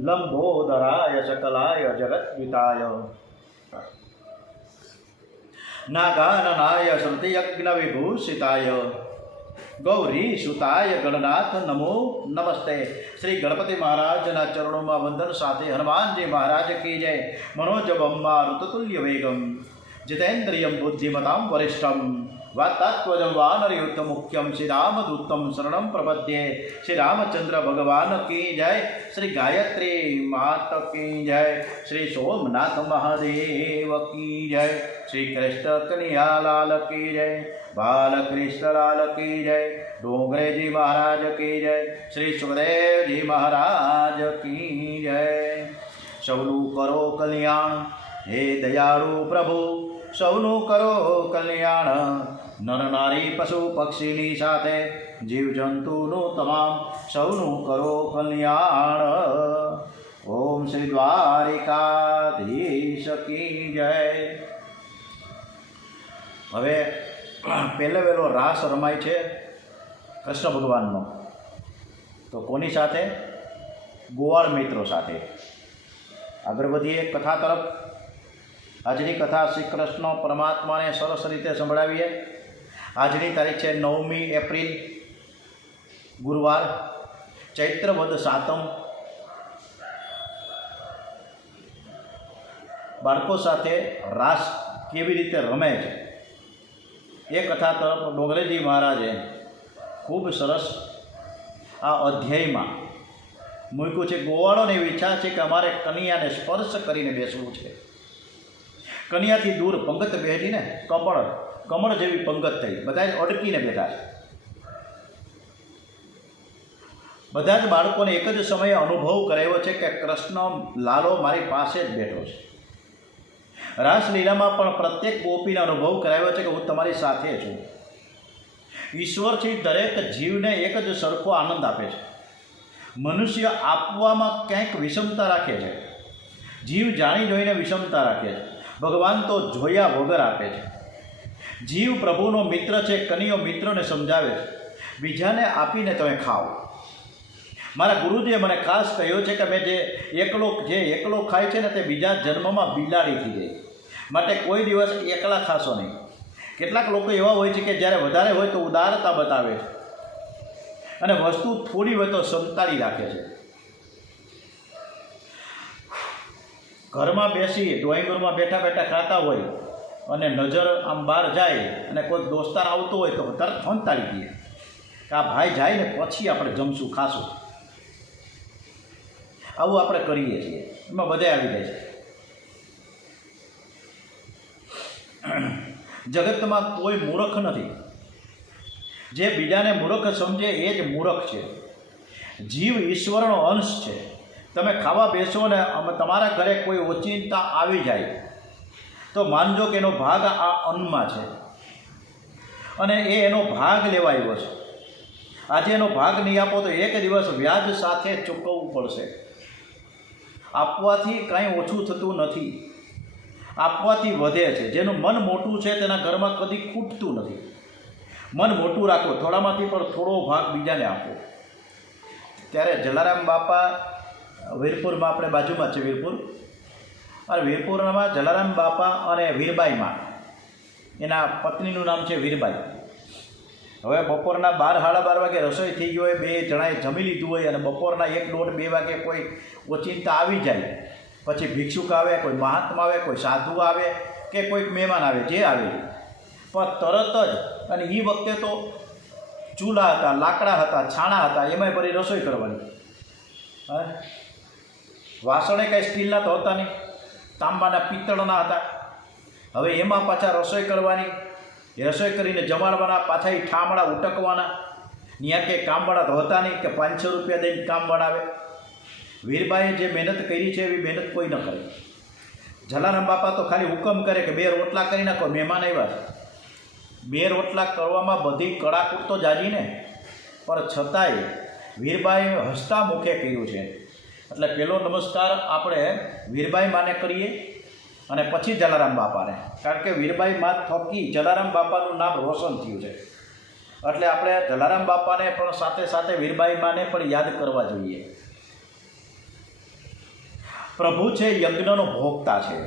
लंबोदराय सकलाय जगद्विताय नागाननाय श्रुतियज्ञविभूषिताय गौरी सुताय गणनाथ नमो नमस्ते। श्री गणपति महाराज चरणों में वंदन साथे हनुमान जी महाराज की जय। मनोजवम मारुततुल्य वेगम जितेन्द्रियं बुद्धिमतां वरिष्ठम वातात्वजं वानरयुतं मुख्यम श्री रामदूतं शरणं प्रपद्ये। श्री रामचंद्र भगवान की जय। श्री गायत्री माता की जय। श्री सोमनाथ महादेव की जय। श्री कृष्ण कन्हैया लाल की जय। बालकृष्ण लाल की जय। डोंगरे जी महाराज की जय। श्री सुखदेव जी महाराज की जय। सौनु करो कल्याण हे दयाळु प्रभु, सौनु करो कल्याण। नर नारी पशु पक्षीनी साथे जीव जंतुनु तमाम सौनु करो कल्याण। ओम श्री द्वारिकाधीश की जय। हवे पहले वेलो रास रमाय छे कृष्ण भगवाननो, तो कोनी साथे? गोवाळ मित्रों साथे। आगळ वधीए कथा तरफ। आजनी कथा श्री कृष्ण परमात्मा ने सरस रीते संभळावीए। आजनी तारीख है 9 एप्रिल गुरुवार, चैत्र वद 7। बाळको साथे रास केवी रीते रमे छे ए कथा तरफ डोंगरेजी महाराजे खूब सरस आ अध्याय में मूक्युं छे। गोवाळोने विचार छे कि अमारे कन्याने स्पर्श करीने बेसवुं छे। कन्याथी दूर पंगत बेठीने कमळ जेवी पंगत थई, बधा ज अडकीने बेठा छे। बधा ज बाळकोने एक ज समये अनुभव कराव्यो छे कि कृष्ण लालो मारी पासे ज बेठो छे। रासलीला में पण प्रत्येक गोपीने अनुभव कराव्यो छे कि हूँ तमारी साथे छुं। ईश्वर छे दरेक जीवने एक ज सरखो आनंद आपे छे। मनुष्य आपवामां क्यांक विषमता राखे छे। जीव जाणी जोईने विषमता राखे छे। भगवान तो जोया वगर आपे छे। जीव प्रभुनो मित्र छे, कनियो मित्रने समझावे छे, बीजाने आपीने तमे खाओ। मारा गुरुजीए मने खास कह्यो छे कि मैं जे एकलो खाय छे ने ते बीजा जन्ममां बिलाड़ी थी जाय, माटे कोई दिवस एकला खाशो नहीं। केटलाक लोको एवा होय छे कि ज्यारे वधारे होय तो उदारता बतावे छे अने वस्तु थोड़ी होय तो संताड़ी राखे छे। घर में बेसी ड्रॉइंग रूम में बैठा बैठा खाता होय अने नजर आम बहार जाए अने कोई दोस्तार आवतो होय तो तरत फंताड़ी दीए कि आ भाई जाए ने पछी आपणे जमशुं खाशुं। आवुं आपणे करीए छीए, एमां बधाय आवी जाय छे। जगत में कोई मूर्ख नहीं। जे बीजाने मूर्ख समझे ए ज मूर्ख छे। जीव ईश्वरनो अंश छे। तमे खावा बेसो ने तमारा घरे कोई ओचिंता आवी जाए तो मानजो कि एनो भाग आ अन्नमा छे अने एनो भाग लेवा आव्यो छे। आजे एनो भाग नहीं आपो तो एक दिवस व्याज साथे चूकववुं पड़शे। आपवाथी कांई ओछुं थतुं नथी, आपवाथी वधे छे। जेनुं मन मोटुं छे तेना घरमां कदी खूटतुं नथी। मन मोटुं राखो, थोड़ामांथी पण थोड़ो भाग बीजाने आपो। त्यारे जलाराम बापा वीरपुर में अपने बाजू में है वीरपुर, और वीरपुर में जलाराम बापा और वीरबाई माँ एना पत्नी नाम है वीरबाई। हवे बपोरना 12-12 वागे रसोई थी गई, 2 जणाए जमी लीधुं होय अने बपोरना 1-1.5-2 वागे कोई ओचिंता आवी जाए, पछी भिक्षुक आवे, कोई महात्मा आवे, कोई साधु आवे के कोई मेहमान आवे, जे आवे पण तरत ज अने ई वखते तो चूला हता, लाकड़ा हता, छाणा हता, एमांय भरी रसोई करवानी। वासणे कई स्टीलना तो हता नहीं, तांबाना पित्तळना हता। हवे एमां पाछा रसोई करवानी, रसोई करीने जमाडवाना, पाछा ई ठामड़ा उटकवाना। न्या के कामवाळा तो हता नहीं कि 500 रुपया दईने काम वळावे। वीरबाईए जे मेहनत करी छे एवी मेहनत कोई न करे। जलाराम बापा तो खाली हुकम करे कि 2 रोटला करी नाखो, मेहमान आव्या छे। 2 रोटला करवामां बधी कड़ाकूट तो जाजी ने, पर छतांय वीरबाई हसता मुखे कर्युं छे। એટલે પહેલો નમસ્કાર આપણે વીરબાઈ માને કરીએ અને પછી જલારામ બાપાને, કારણ કે વીરબાઈ માં થકી જલારામ બાપાનું નામ રોશન થયું છે। એટલે આપણે જલારામ બાપાને પણ સાથે સાથે વીરબાઈ માને પણ યાદ કરવા જોઈએ। પ્રભુ છે યજ્ઞનો ભોગતા છે.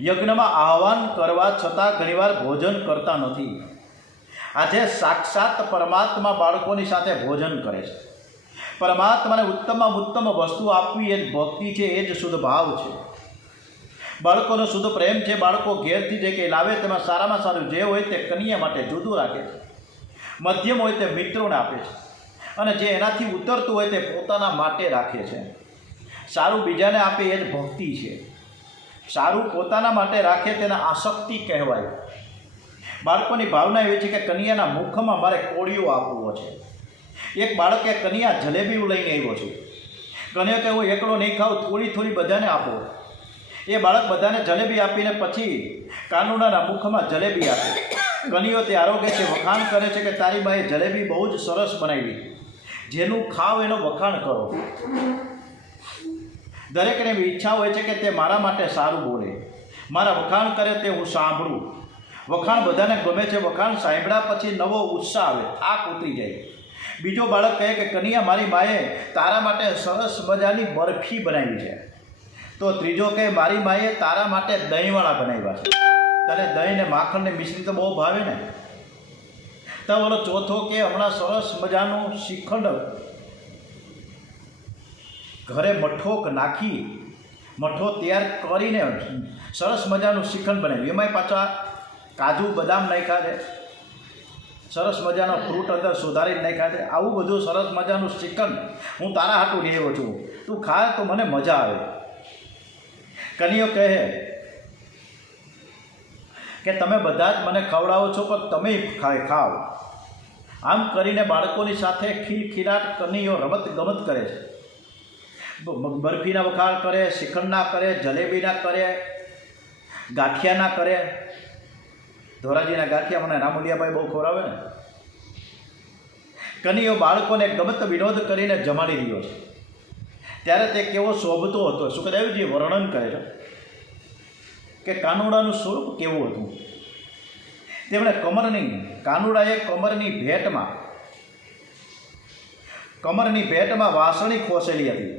યજ્ઞમાં આહવાન કરવા છતાં ઘણીવાર ભોજન કરતા નથી. આજે સાક્ષાત પરમાત્મા બાળકોની સાથે ભોજન કરે છે. પરમાત્માને ઉત્તમમાં ઉત્તમ વસ્તુ આપવી એ જ ભક્તિ છે, એ જ શુદ્ધ ભાવ છે. બાળકોનો શુદ્ધ પ્રેમ છે. બાળકો ઘેરથી જે કંઈ લાવે તેમાં સારામાં સારું જે હોય તે કન્યા માટે જુદું રાખે છે, મધ્યમ હોય તે મિત્રોને આપે છે, અને જે એનાથી ઉતરતું હોય તે પોતાના માટે રાખે છે. સારું બીજાને આપે એ જ ભક્તિ છે. સારું પોતાના માટે રાખે તેને આસક્તિ કહેવાય. બાળકોની ભાવના એવી છે કે કન્યાના મુખમાં મારે કોળિયો આપવો છે. એક બાળકે કન્યા જલેબી લઈને આવ્યો છે. કન્યા કે હું એકલો નહીં ખાઉં, થોડી થોડી બધાને આપો. એ બાળક બધાને જલેબી આપીને પછી કાનુડાના મુખમાં જલેબી આપે. કન્યો તે આરોગ્ય છે, વખાણ કરે છે કે તારી બાએ જલેબી બહુ જ સરસ બનાવી. જેનું ખાવ એનો વખાણ કરો. દરેકને એવી ઈચ્છા હોય છે કે તે મારા માટે સારું બોલે, મારા વખાણ કરે તે હું સાંભળું. વખાણ બધાને ગમે છે. વખાણ સાંભળ્યા પછી નવો ઉત્સાહ આવે, થાક ઉતરી જાય. બીજો બાળક કહે કે કન્યા મારી માએ તારા માટે સરસ મજાની બરફી બનાવી છે. તો ત્રીજો કહે મારી માએ તારા માટે દહીંવાળા બનાવ્યા છે. તને દહીં ને માખણ ને મિશ્રી તો બહુ ભાવે ને. તો બોલો ચોથો કે હમણાં સરસ મજાનું શ્રીખંડ ઘરે મઠો નાખી, મઠો તૈયાર કરીને સરસ મજાનું શ્રીખંડ બનાવ્યું. એમાંય પાછા કાજુ બદામ નાખ્યા છે, સરસ મજાનો ફ્રૂટ અંદર સુધારી નાખ્યા છે. આવું બધું સરસ મજાનું શ્રીખંડ હું તારા હાટું લઈ આવ્યો છું, તું ખા તો મને મજા આવે. કન્યો કહે કે તમે બધા જ મને ખવડાવો છો પણ તમે ખાઓ. આમ કરીને બાળકોની સાથે ખીલખીલાટ કન્યો રમત ગમત કરે છે. બરફીના વખાણ કરે, શ્રીખંડના કરે, જલેબીના કરે, ગાંઠિયાના કરે. ધોરાજીના ગાંઠિયા મને રામુલિયાભાઈ બહુ ખવડાવે ને. કન્યો બાળકોને ગમત વિનોદ કરીને જમાડી રહ્યો છે. ત્યારે તે કેવો શોભતો હતો. સુખદેવજી વર્ણન કરે છે કે કાનુડાનું સ્વરૂપ કેવું હતું. તેમણે કાનુડાએ કમરની ભેટમાં વાસણી ખોસેલી હતી.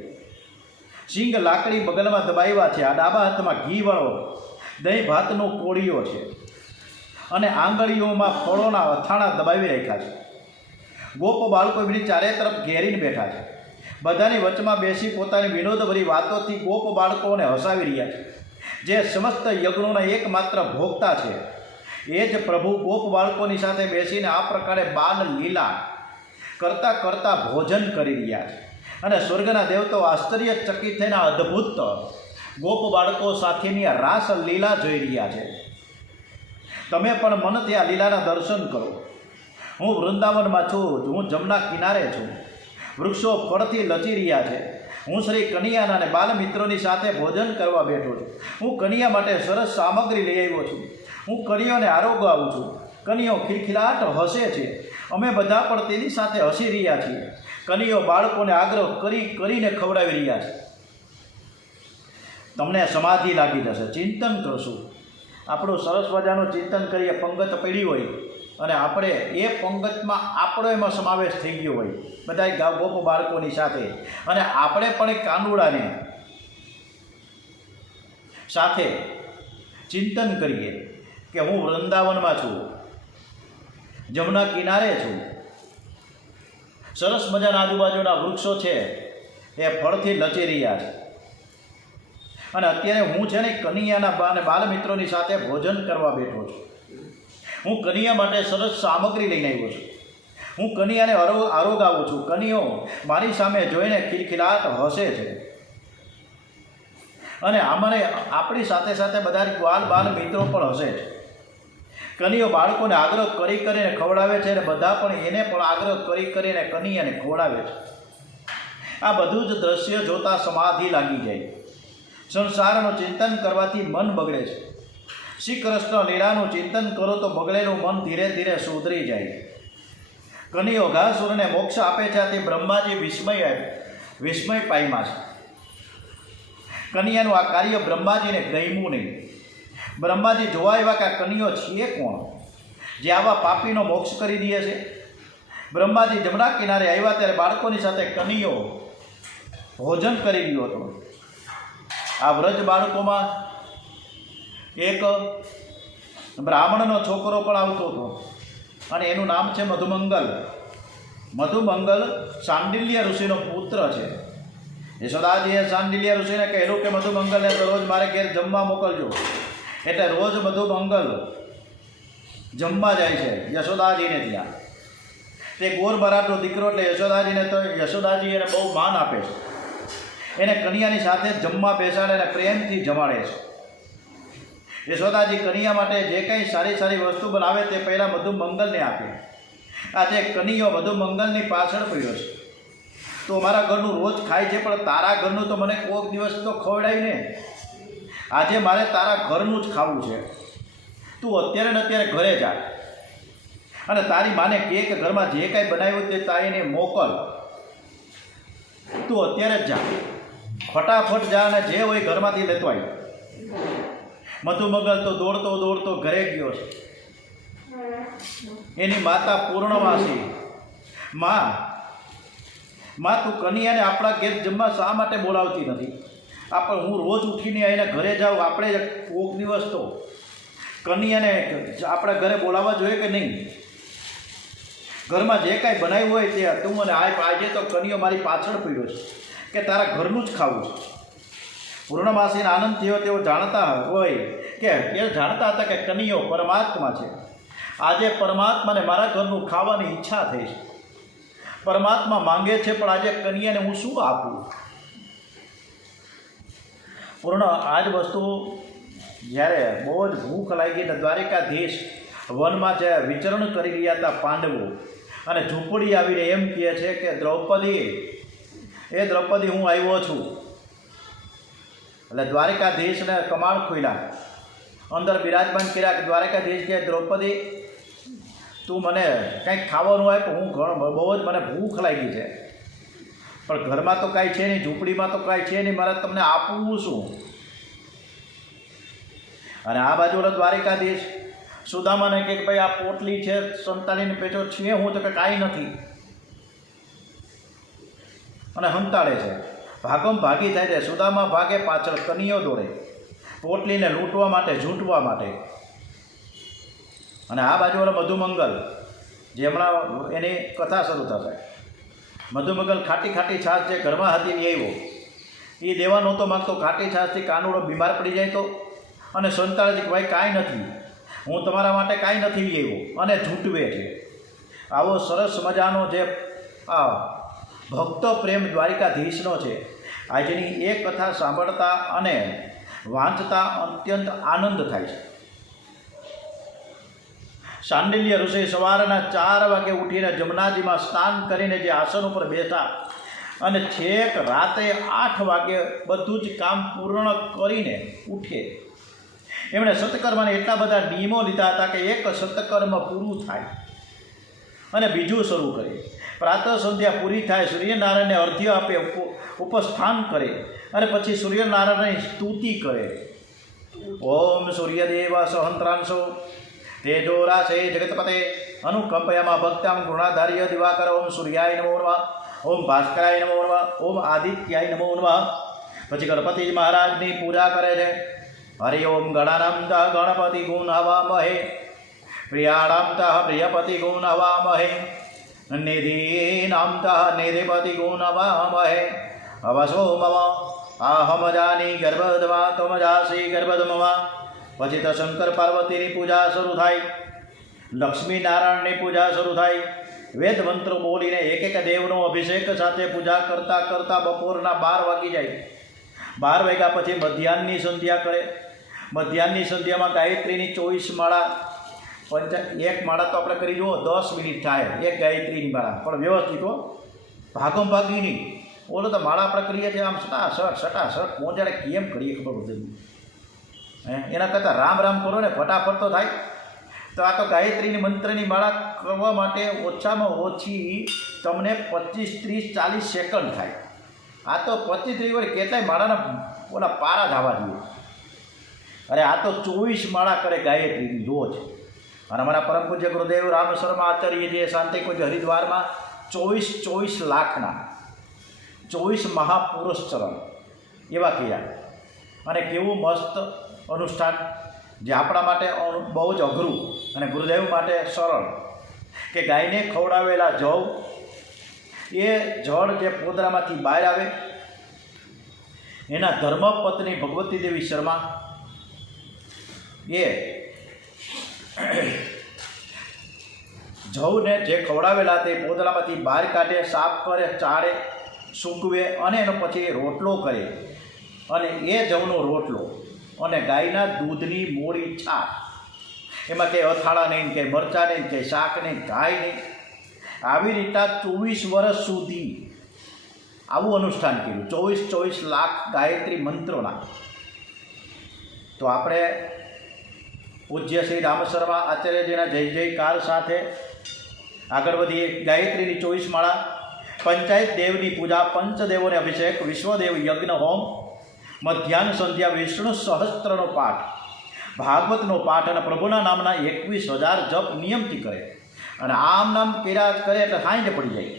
સિંગ લાકડી બગલમાં દબાવ્યા છે. આ ડાબા હાથમાં ઘીવાળો દહીં ભાતનો કોળિયો છે, અને આંગળીઓમાં ફળોના અથાણા દબાવી રાખ્યા છે. ગોપ બાળકો એમની ચારે તરફ ઘેરીને બેઠા છે. બધાની વચમાં બેસી પોતાની વિનોદભરી વાતોથી ગોપ બાળકોને હસાવી રહ્યા છે. જે સમસ્ત યજ્ઞોના એકમાત્ર ભોગતા છે એ જ પ્રભુ ગોપ બાળકોની સાથે બેસીને આ પ્રકારે બાલ લીલા કરતાં કરતાં ભોજન કરી રહ્યા છે. અને સ્વર્ગના દેવતો આશ્ચર્યચકિત થઈને અદ્ભુત ગોપ બાળકો સાથેની આ રાસ લીલા જોઈ રહ્યા છે. તમે પણ મનથી આ લીલાના દર્શન કરો. હું વૃંદાવનમાં છું, હું જમના કિનારે છું. વૃક્ષો ફળથી લચી રહ્યા છે. હું શ્રી કનૈયાના અને બાલ મિત્રોની સાથે ભોજન કરવા બેઠો છું. હું કનૈયા માટે સરસ સામગ્રી લઈ આવ્યો છું. હું કનૈયોને આરોગ્ય આવું છું. કનૈયો ખિલખિલાટ હસે છે. અમે બધા પણ તેની સાથે હસી રહ્યા છીએ. કનૈયો બાળકોને આગ્રહ કરીને ખવડાવી રહ્યા છે. તમને સમાધિ લાગી જશે. ચિંતન કરશું. આપણું સરસ મજાનું ચિંતન કરીએ. પંગત પડી હોય અને આપણે એ પંગતમાં આપણો એમાં સમાવેશ થઈ ગયો હોય બધા ગોપ બાળકોની સાથે, અને આપણે પણ એક કાનુડાને સાથે ચિંતન કરીએ કે હું વૃંદાવનમાં છું, જમના કિનારે છું. સરસ મજાના આજુબાજુના વૃક્ષો છે એ ફળથી લચી રહ્યા છે, અને અત્યારે હું છે ને કનૈયાના અને બાલ મિત્રોની સાથે ભોજન કરવા બેઠો છું. હું કનૈયા માટે સરસ સામગ્રી લઈને આવ્યો છું. હું કનૈયાને આરોગાવું છું. કનૈયો મારી સામે જોઈને ખિલખિલાટ હસે છે, અને આપણી સાથે સાથે બધા બાલ મિત્રો પણ હસે છે. કનૈયો બાળકોને આગ્રહ કરીને ખવડાવે છે, અને બધા પણ એને પણ આગ્રહ કરીને કનૈયાને ખવડાવે છે. આ બધું જ દ્રશ્ય જોતાં સમાધિ લાગી જાય. સંસારનું ચિંતન કરવાથી મન બગડે છે. શ્રી કૃષ્ણ લીલાનું ચિંતન કરો તો બગડેલું મન ધીરે ધીરે સુધરી જાય. કનૈયો ઘાસુરને મોક્ષ આપે છે. તે બ્રહ્માજી વિસ્મય પામ્યા છે. કનૈયાનું આ કાર્ય બ્રહ્માજીને ગમ્યું નહીં. બ્રહ્માજી જોવા આવ્યા કે આ કનૈયો છે કોણ જે આવા પાપીનો મોક્ષ કરી દે છે. બ્રહ્માજી જમના કિનારે આવ્યા ત્યારે બાળકોની સાથે કનૈયો ભોજન કરી રહ્યો હતો. આ વ્રજ બાળકોમાં એક બ્રાહ્મણનો છોકરો પણ આવતો હતો અને એનું નામ છે મધુમંગલ. મધુમંગલ શાંડિલ્ય ઋષિનો પુત્ર છે. યશોદાજીએ શાંડિલ્ય ઋષિને કહેલું કે મધુમંગલને દરરોજ મારે ઘેર જમવા મોકલજો. એટલે રોજ મધુમંગલ જમવા જાય છે યશોદાજીને ત્યાં. તે ગોર બરાટનો દીકરો એટલે યશોદાજી એને બહુ માન આપે છે. એને કન્યાની સાથે જમવા બેસાડે અને પ્રેમથી જમાડે છે. યશોદાજી કન્યા માટે જે કંઈ સારી સારી વસ્તુ બનાવે તે પહેલાં મધુમંગલને આપે. આજે કનૈયો મધુમંગલની પાછળ પડ્યો છે. તો મારા ઘરનું રોજ ખાય છે, પણ તારા ઘરનું તો મને કોઈક દિવસ તો ખવડાય ને. આજે મારે તારા ઘરનું જ ખાવું છે. તું અત્યારે ને અત્યારે ઘરે જા અને તારી માને કે ઘરમાં જે કાંઈ બનાવ્યું તે તારીને મોકલ. તું અત્યારે જ જા, ફટાફટ જા અને જે હોય ઘરમાંથી લેતો આવી. મધુમંગલ તો દોડતો દોડતો ઘરે ગયો છે. એની માતા પૂર્ણમાસી, માં તું કન્યાને આપણા ઘેર જમવા શા માટે બોલાવતી નથી? હું રોજ ઉઠીને આવીને ઘરે જાઉં. આપણે કોઈક દિવસ તો કન્યાને આપણા ઘરે બોલાવવા જોઈએ કે નહીં? ઘરમાં જે કાંઈ બનાવ્યું હોય તે તું મને આજે તો કન્યો મારી પાછળ પડ્યો છે કે તારા ઘરનું જ ખાવું છે. પૂર્ણમાસીને આનંદ થયો. તેઓ જાણતા હતા કે કન્યો પરમાત્મા છે. આજે પરમાત્માને મારા ઘરનું ખાવાની ઈચ્છા થઈ છે. પરમાત્મા માંગે છે, પણ આજે કન્યાને હું શું આપું? આ જ વસ્તુ જ્યારે બહુ જ ભૂખ લાગી ને દ્વારિકાધીશ વનમાં જે વિચરણ કરી રહ્યા હતા પાંડવો, અને ઝૂંપડી આવીને એમ કહે છે કે દ્રૌપદી હું આવ્યો છું. એટલે દ્વારિકાધીશને કમાડ ખોલ્યા, અંદર બિરાજમાન કર્યા કે દ્વારિકાધીશ કે દ્રૌપદી તું મને કંઈક ખાવાનું આપ, હું બહુ જ મને ભૂખ લાગી છે, પણ ઘરમાં તો કાંઈ છે નહીં, ઝૂંપડીમાં તો કાંઈ છે નહીં, મારે તમને આપવું શું? અને આ બાજુ દ્વારિકાધીશ સુદામાને કે ભાઈ આ પોટલી છે સંતાડીને પેચો છે હું તો કે કાંઈ નથી, અને હંતાળે છે. ભાગમ ભાગી થાય છે. સુદામા ભાગે, પાછળ કનૈયો દોડે પોટલીને લૂંટવા માટે, ઝૂંટવા માટે. અને આ બાજુ મધુમંગલ જે હમણાં એની કથા શરૂ થશે. મધુમંગલ ખાટી ખાટી છાશ જે ઘરમાં હતી એ આવ્યો, એ દેવા નહોતો માગતો. ખાટી છાશથી કાનુડો બીમાર પડી જાય તો, અને સંતાડે કે ભાઈ કાંઈ નથી, હું તમારા માટે કાંઈ નથી લઈ આવ્યો, અને ઝૂંટવે છે. આવો સરસ મજાનો જે ભક્ત પ્રેમ દ્વારિકાધીશનો છે. આજની એ કથા સાંભળતા અને વાંચતા અત્યંત આનંદ થાય છે. શાંડિલ્ય ઋષિ સવારના 4 વાગે ઉઠીને જમનાજીમાં સ્નાન કરીને જે આસન ઉપર બેઠા અને છેક રાતે 8 વાગે બધું જ કામ પૂર્ણ કરીને ઉઠે. એમણે સત્કર્મને એટલા બધા નિયમો લીધા હતા કે એક સત્કર્મ પૂરું થાય અને બીજું શરૂ કરે. પ્રાતઃ સંધ્યા પૂરી થાય, સૂર્યનારાયણને અર્ધ્ય આપે, ઉપસ્થાન કરે અને પછી સૂર્યનારાયણની સ્તુતિ કરે. ઓમ સૂર્યદેવ સહંત્રાંશો તેજોરાશે જગતપતે અનુકંપયામાં ભક્તામ ગુણાધાર્ય દિવાકર. ઓમ સૂર્યાય નમો નમઃ, ઓમ ભાસ્કરાય નમો નમઃ, ઓમ આદિત્યાય નમો નમઃ. પછી ગણપતિ મહારાજની પૂજા કરે છે. હરિ ઓમ ગણાનામ તઃ ગણપતિ ગુણ હવામહે, પ્રિયાણામ તઃ પ્રિયપતિ ગુણ હવામહે, નિધિનામ તઃ નિધિપતિ ગુણ હવામહે. અવસો મમ આહમ જાની ગર્ભધમા તમ જાસી ગર્ભધમવા. પછી તો શંકર પાર્વતીની પૂજા શરૂ થાય, લક્ષ્મીનારાયણની પૂજા શરૂ થાય. વેદ મંત્રો બોલીને એક દેવનો અભિષેક સાથે પૂજા કરતાં કરતાં બપોરના 12 વાગી જાય. 12 વાગ્યા પછી મધ્યાહનની સંધ્યા કરે. મધ્યાહનની સંધ્યામાં ગાયત્રીની 24 માળા, એક માળા તો આપણે કરી જુઓ 10 મિનિટ થાય એક ગાયત્રીની માળા, પણ વ્યવસ્થિત હો, ભાગમ ભાગી નહીં. ઓલો તો માળા આપણે કરીએ છીએ આમ સટાસટ પહોંચાડે કેમ કરીએ ખબર બધી. એના કરતાં રામ રામ કરો ને ફટાફટ તો થાય. તો આ તો ગાયત્રીની મંત્રની માળા કરવા માટે ઓછામાં ઓછી તમને 25, 30, 40 સેકન્ડ થાય. આ તો 25-30 વાર કેટલાય માળાના ઓલા પારા જવા જોઈએ. અરે આ તો 24 માળા કરે ગાયત્રીની રોજ. અને અમારા પરમ પૂજ્ય ગુરુદેવ રામ શર્મા આચાર્ય જે શાંતિકુંજ હરિદ્વારમાં 24 લાખના 24 મહાપુરુષ ચરણ એવા કયા. અને કેવું મસ્ત અનુષ્ઠાન, જે આપણા માટે બહુ જ અઘરું અને ગુરુદેવ માટે સરળ, કે ગાયને ખવડાવેલા જવ એ જળ જે પોદરામાંથી બહાર આવે, એના ધર્મપત્ની ભગવતી દેવી શર્મા એ જવને જે ખવડાવેલા તે પોદરામાંથી બહાર કાઢે, સાફ કરે, ચાળે, સૂકવે અને એનો પછી રોટલો કરે, અને એ જવનો રોટલો અને ગાયના દૂધની મોળી છાશ, એમાં કંઈ અથાણા નહીં, કંઈ મરચાં નહીં, કંઈ શાક નહીં, ગાય નહીં, આવી રીતના 24 વર્ષ સુધી આવું અનુષ્ઠાન કર્યું, 24 લાખ ગાયત્રી મંત્રોના. તો આપણે પૂજ્ય શ્રી રામ શર્મા આચાર્યજીના જય જયકાર સાથે આગળ વધીએ. ગાયત્રીની 24 માળા, પંચાયત દેવની પૂજા, પંચદેવોને અભિષેક, વિશ્વદેવ યજ્ઞ હોમ, મધ્યાહન સંધ્યા વિષ્ણુ સહસ્ત્રનો પાઠ, ભાગવતનો પાઠ અને પ્રભુના નામના 21,000 જપ નિયમથી કરે. અને આમ નામ કેળા કરે એટલે સાંજે પડી જાય.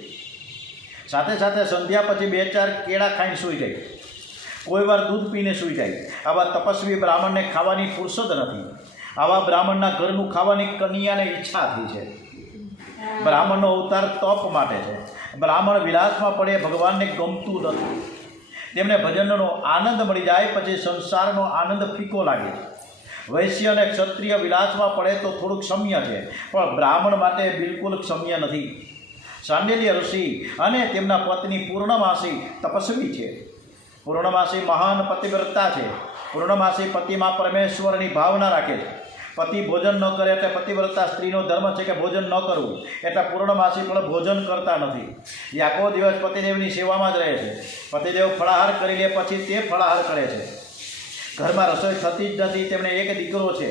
સાથે સાથે સંધ્યા પછી 2-4 કેળા ખાઈને સૂઈ જાય, કોઈ વાર દૂધ પીને સૂઈ જાય. આવા તપસ્વી બ્રાહ્મણને ખાવાની ફુરસદ નથી. આવા બ્રાહ્મણના ઘરનું ખાવાની કન્યાને ઈચ્છા થઈ છે. બ્રાહ્મણનો અવતાર તપ માટે છે. બ્રાહ્મણ વિલાસમાં પડે ભગવાનને ગમતું નથી. તેમને ભજનનો આનંદ મળી જાય પછી સંસારનો આનંદ ફીકો લાગે. વૈશ્ય અને ક્ષત્રિય વિલાસમાં પડે તો થોડુંક ક્ષમ્ય છે, પણ બ્રાહ્મણ માટે બિલકુલ ક્ષમ્ય નથી. સાંડિલ્ય ઋષિ અને તેમના પત્ની પૂર્ણમાસી તપસ્વી છે. પૂર્ણમાસી મહાન પતિવ્રતા છે. પૂર્ણમાસી પતિમાં પરમેશ્વરની ભાવના રાખે છે. પતિ ભોજન ન કરે એટલે પતિવ્રતા સ્ત્રીનો ધર્મ છે કે ભોજન ન કરવું, એટલે પૂર્ણમાસી પણ ભોજન કરતા નથી. એ આખો દિવસ પતિદેવની સેવામાં જ રહે છે. પતિદેવ ફળાહાર કરી લે પછી તે ફળાહાર કરે છે. ઘરમાં રસોઈ થતી જ નથી. તેમને એક દીકરો છે,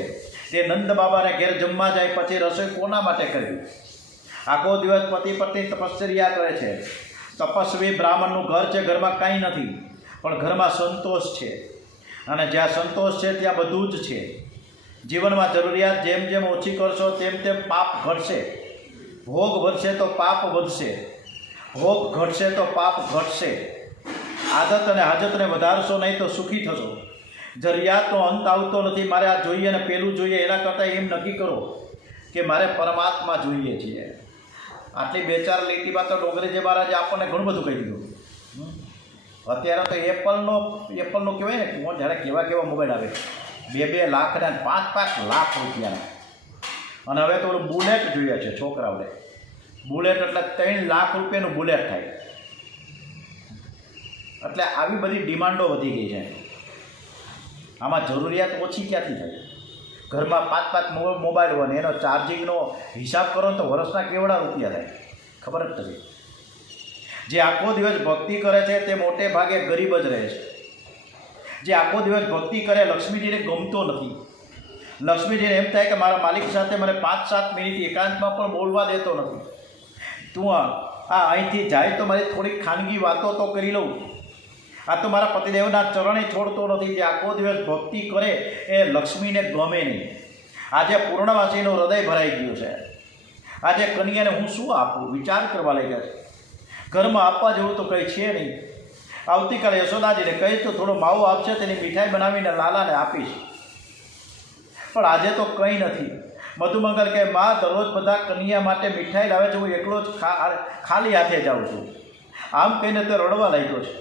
તે નંદ બાબાને ઘેર જમવા જાય પછી રસોઈ કોના માટે કરવી? આખો દિવસ પતિ પત્ની તપશ્ચર્યા કરે છે. તપસ્વી બ્રાહ્મણનું ઘર છે, ઘરમાં કાંઈ નથી, પણ ઘરમાં સંતોષ છે. અને જ્યાં સંતોષ છે ત્યાં બધું જ છે. જીવનમાં જરૂરિયાત જેમ જેમ ઓછી કરશો તેમ તેમ પાપ ઘટશે. ભોગ વધશે તો પાપ વધશે, ભોગ ઘટશે તો પાપ ઘટશે. આદત અને હાજતને વધારશો નહીં તો સુખી થશો. જરૂરિયાતનો અંત આવતો નથી. મારે આ જોઈએ અને પેલું જોઈએ, એના કરતાં એમ નક્કી કરો કે મારે પરમાત્મા જોઈએ છીએ. આટલી 2-4 લીટીમાં તો ડોંગરીજી મહારાજે આપણને ઘણું બધું કહી દીધું. અત્યારે તો એપલનો કહેવાય ને ફોન, જ્યારે કેવા મોબાઈલ આવે 2-2 લાખના 5-5 લાખ રૂપિયાના. અને હવે તો બુલેટ જોઈએ છે છોકરાઓને. બુલેટ એટલે 3 લાખ રૂપિયાનું બુલેટ થાય. એટલે આવી બધી ડિમાન્ડો વધી ગઈ છે. આમાં જરૂરિયાત ઓછી ક્યાંથી થાય? ઘરમાં 5-5 મોબાઈલ હોય ને એનો ચાર્જિંગનો હિસાબ કરો તો વર્ષના કેવડા રૂપિયા થાય ખબર જ નથી. જે આખો દિવસ ભક્તિ કરે છે તે મોટે ભાગે ગરીબ જ રહે છે. જે આખો દિવસ ભક્તિ કરે લક્ષ્મીજીને ગમતો નથી. લક્ષ્મીજીને એમ થાય કે મારા માલિક સાથે મને 5-7 મિનિટ એકાંતમાં પણ બોલવા દેતો નથી. તું અહીંથી જાય તો મારી થોડીક ખાનગી વાતો તો કરી લઉં. આ તો મારા પતિદેવના ચરણે છોડતો નથી. જે આખો દિવસ ભક્તિ કરે એ લક્ષ્મીને ગમે નહીં. આજે પૂર્ણવાસીનું હૃદય ભરાઈ ગયું છે. આજે કન્યાને હું શું આપું વિચાર કરવા લાગ્યા છે. ઘરમાં આપવા જેવું તો કંઈ છે નહીં. આવતીકાલે યશોદાજીને કહીશ તો થોડો માવો આપશે, તેની મીઠાઈ બનાવીને લાલાને આપીશ. પણ આજે તો કંઈ નથી. મધુમંગલ કહે માં દરરોજ બધા કન્યા માટે મીઠાઈ લાવે છે, હું એકલો જ ખાલી હાથે જાઉં છું. આમ કહીને તે રડવા લાગ્યો છે.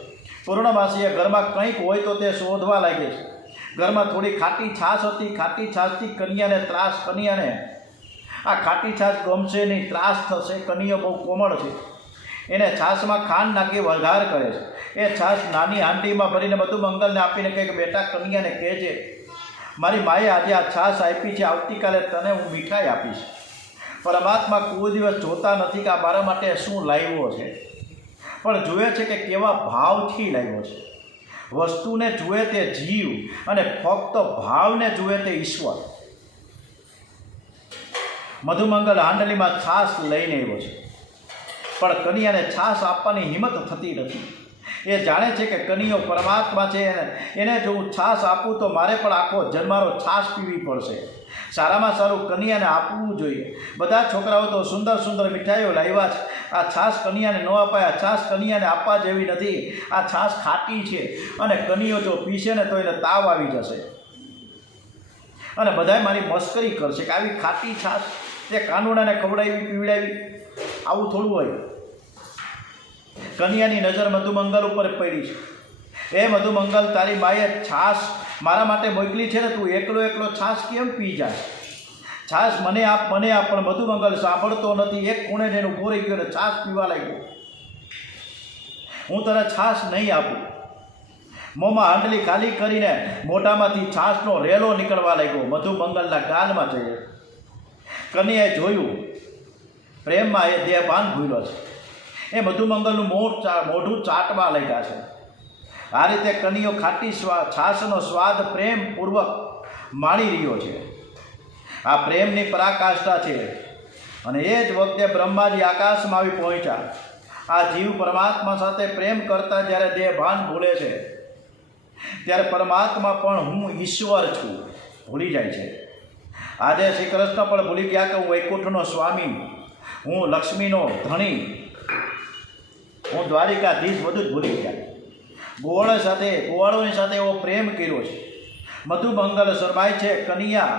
પૂર્ણમાસીએ ઘરમાં કંઈક હોય તો તે શોધવા લાગે છે. ઘરમાં થોડી ખાટી છાશ હતી. ખાટી છાશથી કન્યાને ત્રાસ. કન્યાને આ ખાટી છાશ ગમશે નહીં, ત્રાસ થશે. કન્યા બહુ કોમળ છે. એને છાશમાં ખાંડ નાખી વઘાર કરે છે. એ છાશ નાની હાંડીમાં ભરીને મધુમંગલને આપીને કહે કે બેટા કન્યાને કહેજે મારી માએ આજે આ છાશ આપી છે, આવતીકાલે તને હું મીઠાઈ આપીશ. પરમાત્મા કોઈ દિવસ જોતા નથી કે આ મારા માટે શું લાવ્યો છે, પણ જુએ છે કે કેવા ભાવથી લાવ્યો છે. વસ્તુને જુએ તે જીવ અને ફક્ત ભાવને જુએ તે ઈશ્વર. મધુમંગલ હાંડલીમાં છાશ લઈને આવ્યો છે, પણ કન્યાને છાશ આપવાની હિંમત થતી નથી. એ જાણે છે કે કન્યો પરમાત્મા છે. એને જો હું છાશ આપું તો મારે પણ આખો જન્મારો છાશ પીવી પડશે. સારામાં સારું કન્યાને આપવું જોઈએ. બધા છોકરાઓ તો સુંદર સુંદર મીઠાઈઓ લાવ્યા છે, આ છાશ કન્યાને ન અપાય, આ છાશ કન્યાને આપવા જેવી નથી, આ છાશ ખાટી છે અને કન્યો જો પીશે ને તો એને તાવ આવી જશે અને બધાય મારી મસ્કરી કરશે કે આવી ખાટી છાશ તે કાનુડાને ખવડાવી પીવડાવી, આવું થોડું હોય. કન્યાની નજર મધુમંગલ ઉપર પડી છે. એ મધુમંગલ, તારી માએ છાશ મારા માટે મોકલી છે ને, તું એકલો એકલો છાશ કેમ પી જાય? છાશ મને આપ, મને આપ. પણ મધુમંગલ સાંભળતો નથી. એક ખૂણે જઈને ઊભો રહી ગયો ને છાશ પીવા લાગ્યો. હું તને છાશ નહીં આપું. મોંમાં હાંડલી ખાલી કરીને મોઢામાંથી છાશનો રેલો નીકળવા લાગ્યો મધુમંગલના ગાલમાં જઈએ. કન્યાએ જોયું, પ્રેમમાં એ દેહભાન ભૂલ્યો છે. એ મધુમંગલનું મોઢું ચાટવા લાગ્યા છે. આ રીતે કન્યો ખાટી છાશનો સ્વાદ પ્રેમપૂર્વક માણી રહ્યો છે. આ પ્રેમની પરાકાષ્ઠા છે. અને એ જ વખતે બ્રહ્માજી આકાશમાં આવી પહોંચ્યા. આ જીવ પરમાત્મા સાથે પ્રેમ કરતા જ્યારે દેહભાન ભૂલે છે ત્યારે પરમાત્મા પણ હું ઈશ્વર છું ભૂલી જાય છે. આજે શ્રી કૃષ્ણ પણ ભૂલી ગયા કે હું વૈકુંઠનો સ્વામી, હું લક્ષ્મીનો ધણી, હું દ્વારિકાધીશ, બધું જ ભૂલી ગયા. ગોવાળોની સાથે એવો પ્રેમ કર્યો છે. મધુમંગલ શરમાય છે, કન્યા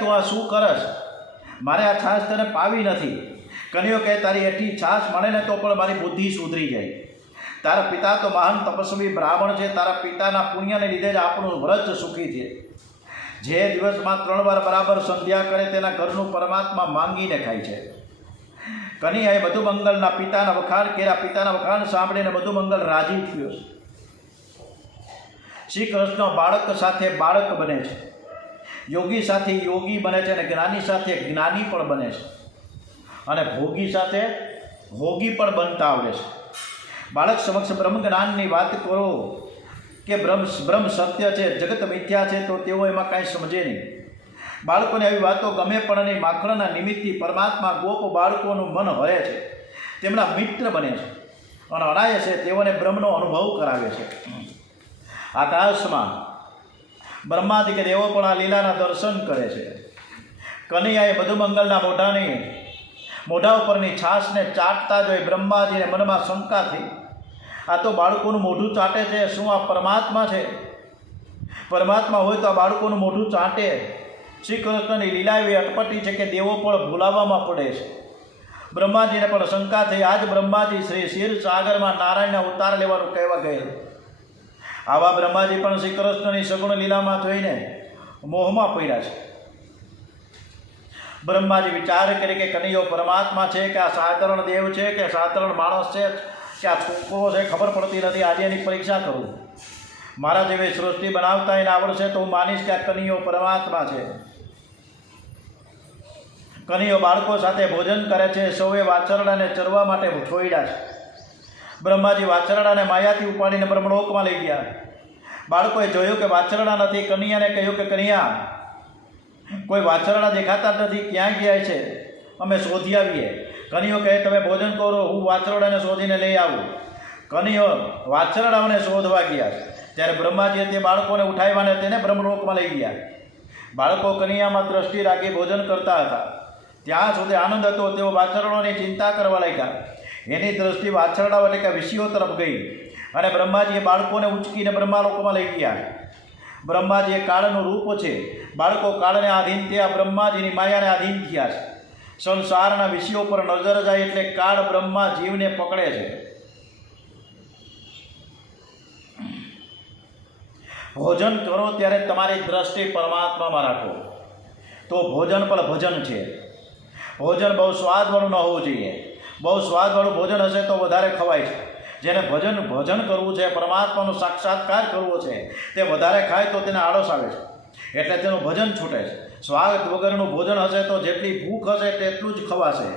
તું આ શું કરસ? મારે આ છાશ તને પાવી નથી. કન્યો કહે, તારી એઠી છાશ મળે ને તો પણ મારી બુદ્ધિ સુધરી જાય. તારા પિતા તો મહાન તપસ્વી બ્રાહ્મણ છે. તારા પિતાના પુણ્યને લીધે જ આપણું વ્રત સુખી છે. જે દિવસમાં 3 વાર બરાબર સંધ્યા કરે તેના ઘરનું પરમાત્મા માંગીને ખાય છે. કન્યાએ મધુમંગલના પિતાના વખાણ કર્યા. પિતાના વખાણ સાંભળીને મધુમંગલ રાજી થયો. શ્રી કૃષ્ણ બાળક સાથે બાળક બને છે, યોગી સાથે યોગી બને છે, અને જ્ઞાની સાથે જ્ઞાની પણ બને છે, અને ભોગી સાથે ભોગી પણ બનતા આવડે છે. બાળક સમક્ષ બ્રહ્મ જ્ઞાનની વાત કરો કે બ્રહ્મ સત્ય છે, જગત મિથ્યા છે, તો તેઓ એમાં કાંઈ સમજે નહીં. બાળકોને આવી વાતો ગમે પણ નહીં. માખણના નિમિત્તથી પરમાત્મા ગોપ બાળકોનું મન હરે છે, તેમના મિત્ર બને છે અને અનાયસે તેઓને બ્રહ્મનો અનુભવ કરાવે છે. આકાશમાં બ્રહ્માદિક દેવો પણ આ લીલાના દર્શન કરે છે. કનૈયાએ મધુમંગલના મોઢા ઉપરની છાશને ચાટતા જોઈ બ્રહ્માજીને મનમાં શંકા થઈ. આ તો બાળકોનું મોઢું ચાટે છે, શું આ પરમાત્મા છે? પરમાત્મા હોય તો આ બાળકોનું મોઢું ચાટે. શ્રી કૃષ્ણની લીલા એવી અટપટી છે કે દેવો પણ ભૂલાવવામાં પડે છે. બ્રહ્માજીને પણ શંકા થઈ. આજ બ્રહ્માજી શ્રી ક્ષીરસાગરમાં નારાયણના અવતાર લેવાનું કહેવા ગયેલું. આવા બ્રહ્માજી પણ શ્રી કૃષ્ણની સગુણ લીલામાં જોઈને મોહમાં પડ્યા છે. બ્રહ્માજી વિચાર કરે કે કનૈયો પરમાત્મા છે કે આ સાધારણ દેવ છે કે સાધારણ માણસ છે કે આ છોકરો છે, ખબર પડતી નથી. આજે એની પરીક્ષા કરું. મારા જેવી સૃષ્ટિ બનાવતા એને આવડશે તો હું માનીશ કે આ કનૈયો પરમાત્મા છે. કનૈયો બાળકો સાથે ભોજન કરે છે. સૌએ વાછરડાને ચરવા માટે છોડ્યા છે. બ્રહ્માજી વાછરડાને માયાથી ઉપાડીને બ્રહ્મલોકમાં લઈ ગયા. બાળકોએ જોયું કે વાછરડા નથી. કનૈયાને કહ્યું કે કનૈયા, કોઈ વાછરડા દેખાતા નથી, ક્યાં ગયા છે? અમે શોધી આવીએ. કનૈયો કહે, તમે ભોજન કરો, હું વાછરડાને શોધીને લઈ આવું. કનૈયો વાછરડાઓને શોધવા ગયા. ત્યારે બ્રહ્માજીએ તે બાળકોને ઉઠાવ્યાને તેને બ્રહ્મલોકમાં લઈ ગયા. બાળકો કનૈયામાં દ્રષ્ટિ રાખી ભોજન કરતા હતા. ત્યાં સુધી આનંદ હતો. તેઓ વાછરડાઓની ચિંતા કરવા લાગ્યા. એની દ્રષ્ટિ વાછરડાઓ એટલે કે વિષયો તરફ ગઈ અને બ્રહ્માજીએ બાળકોને ઉચકીને બ્રહ્માલોકમાં લઈ ગયા. બ્રહ્માજી એ કાળનું રૂપ છે. બાળકો કાળને આધીન થયા, બ્રહ્માજીની માયાને આધીન થયા છે. સંસારના વિષયો પર નજર જાય એટલે કાળ બ્રહ્મા જીવને પકડે છે. ભોજન કરો ત્યારે તમારી દ્રષ્ટિ પરમાત્મામાં રાખો, તો ભોજન પણ ભજન છે. ભોજન બહુ સ્વાદવાળું ન હોવું જોઈએ. બહુ સ્વાદવાળું ભોજન હશે તો વધારે ખવાય છે. જેને ભજન કરવું છે, પરમાત્માનો સાક્ષાત્કાર કરવો છે, તે વધારે ખાય તો તેને આળસ આવે છે, એટલે તેનું ભજન છૂટે છે. સ્વાદ વગરનું ભોજન હશે તો જેટલી ભૂખ હશે તેટલું જ ખવાશે.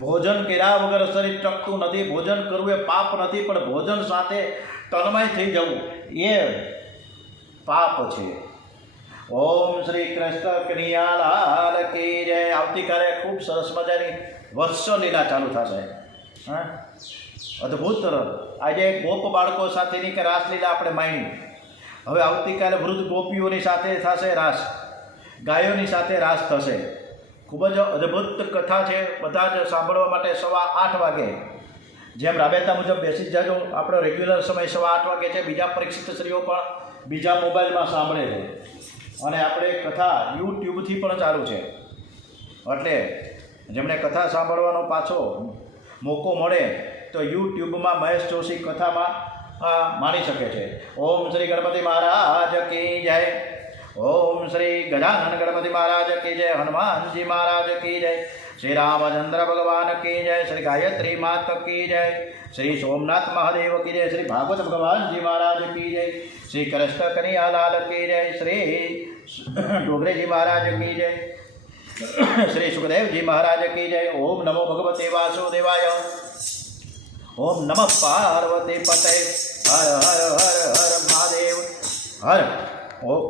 ભોજન કર્યા વગર શરીર ટકતું નથી. ભોજન કરવું એ પાપ નથી, પણ ભોજન સાથે તન્મય થઈ જવું એ પાપ છે. ઓમ શ્રી કૃષ્ણ કનૈયાલાલ કી જય. આવતીકાલે ખૂબ સરસ મજાની વત્સ લીલા ચાલુ થશે. હા, અદ્ભુત. આજે ગોપ બાળકો સાથેની કે રાસલીલા આપણે માણી. હવે આવતીકાલે વૃદ્ધ ગોપીઓની સાથે થશે રાસ, ગાયોની સાથે રાસ થશે. ખૂબ જ અદ્ભુત કથા છે. બધા જ સાંભળવા માટે 8:15 વાગે જેમ રાબેતા મુજબ બેસી જજો. આપણો રેગ્યુલર સમય 8:15 વાગે છે. બીજા પરીક્ષિત શ્રીઓ પણ બીજા મોબાઈલમાં સાંભળે છે અને આપણે કથા યુટ્યુબથી પણ ચાલુ છે. એટલે જેમને કથા સાંભળવાનો પાછો મોકો મળે તો યુટ્યુબમાં મહેશ જોશી કથામાં માણી શકે છે. ઓમ શ્રી ગણપતિ મહારાજ કી જય. ઓમ શ્રી ગજાનન ગણપતિ મહારાજ કી જય. હનુમાનજી મહારાજ કી જય. શ્રી રામચંદ્ર ભગવાન કી જય. શ્રી ગાયત્રી માત કી જય. શ્રી સોમનાથ મહાદેવ કી જય. શ્રી ભાગવત ભગવાનજી મહારાજ કી જય. શ્રી કૃષ્ણ કનૈયાલાલ કી જય. શ્રી ડોગરેજી મહારાજ કી જય. શ્રી સુખદેવજી મહારાજ કી જય. ઓમ નમો ભગવતે વાસુદેવાય. ઓમ નમઃ પાર્વતી પતય. હર હર હર હર મહાદેવ હર. ઓમ